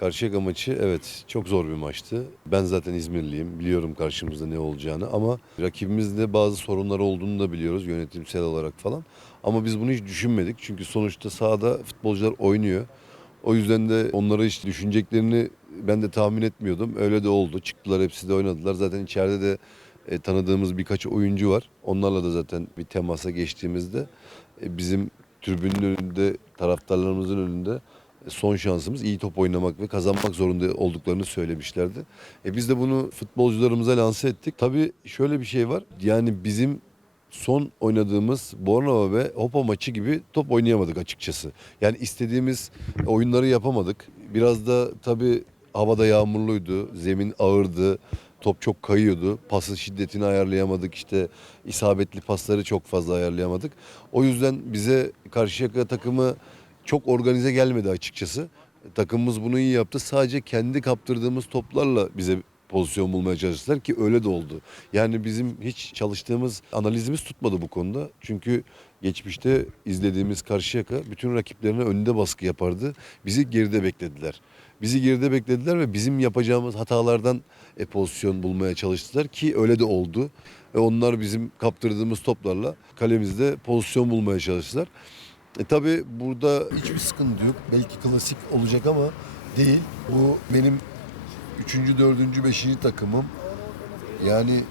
Karşıyaka maçı evet çok zor bir maçtı. Ben zaten İzmirliyim. Biliyorum karşımızda ne olacağını ama rakibimizde bazı sorunlar olduğunu da biliyoruz yönetimsel olarak falan. Ama biz bunu hiç düşünmedik. Çünkü sonuçta sahada futbolcular oynuyor. O yüzden de onlara hiç düşüneceklerini ben de tahmin etmiyordum. Öyle de oldu. Çıktılar hepsi de oynadılar. Zaten içeride de e, tanıdığımız birkaç oyuncu var. Onlarla da zaten bir temasa geçtiğimizde e, bizim tribünün önünde, taraftarlarımızın önünde son şansımız iyi top oynamak ve kazanmak zorunda olduklarını söylemişlerdi. E biz de bunu futbolcularımıza lanse ettik. Tabii şöyle bir şey var. Yani bizim son oynadığımız Bornova ve Hopa maçı gibi top oynayamadık açıkçası. Yani istediğimiz oyunları yapamadık. Biraz da tabii havada yağmurluydu, zemin ağırdı, top çok kayıyordu. Pasın şiddetini ayarlayamadık işte isabetli pasları çok fazla ayarlayamadık. O yüzden bize Karşıyaka takımı çok organize gelmedi açıkçası. Takımımız bunu iyi yaptı. Sadece kendi kaptırdığımız toplarla bize pozisyon bulmaya çalıştılar ki öyle de oldu. Yani bizim hiç çalıştığımız analizimiz tutmadı bu konuda. Çünkü geçmişte izlediğimiz Karşıyaka bütün rakiplerine önünde baskı yapardı. Bizi geride beklediler. Bizi geride beklediler ve bizim yapacağımız hatalardan e, pozisyon bulmaya çalıştılar ki öyle de oldu. Ve onlar bizim kaptırdığımız toplarla kalemizde pozisyon bulmaya çalıştılar. E tabi burada hiçbir sıkıntı yok. Belki klasik olacak ama değil. Bu benim üçüncü, dördüncü, beşinci takımım. Yani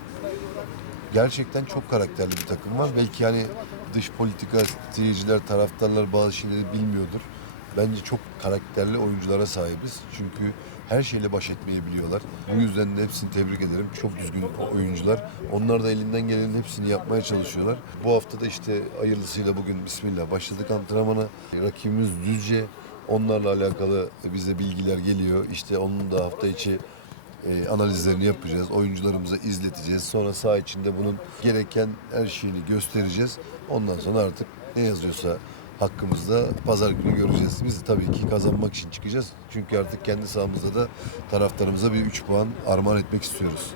gerçekten çok karakterli bir takım var. Belki yani dış politika, seyirciler, taraftarlar bazı şeyleri bilmiyordur. Bence çok karakterli oyunculara sahibiz. Çünkü her şeyle baş etmeyi biliyorlar. Bu yüzden de hepsini tebrik ederim. Çok düzgün oyuncular. Onlar da elinden gelenin hepsini yapmaya çalışıyorlar. Bu hafta da işte hayırlısıyla bugün bismillah başladık antrenmana. Rakibimiz Düzce. Onlarla alakalı bize bilgiler geliyor. İşte onun da hafta içi e, analizlerini yapacağız. Oyuncularımıza izleteceğiz. Sonra saha içinde bunun gereken her şeyini göstereceğiz. Ondan sonra artık ne yazıyorsa hakkımızda pazar günü göreceğiz. Biz tabii ki kazanmak için çıkacağız. Çünkü artık kendi sahamızda da taraftarımıza bir 3 puan armağan etmek istiyoruz.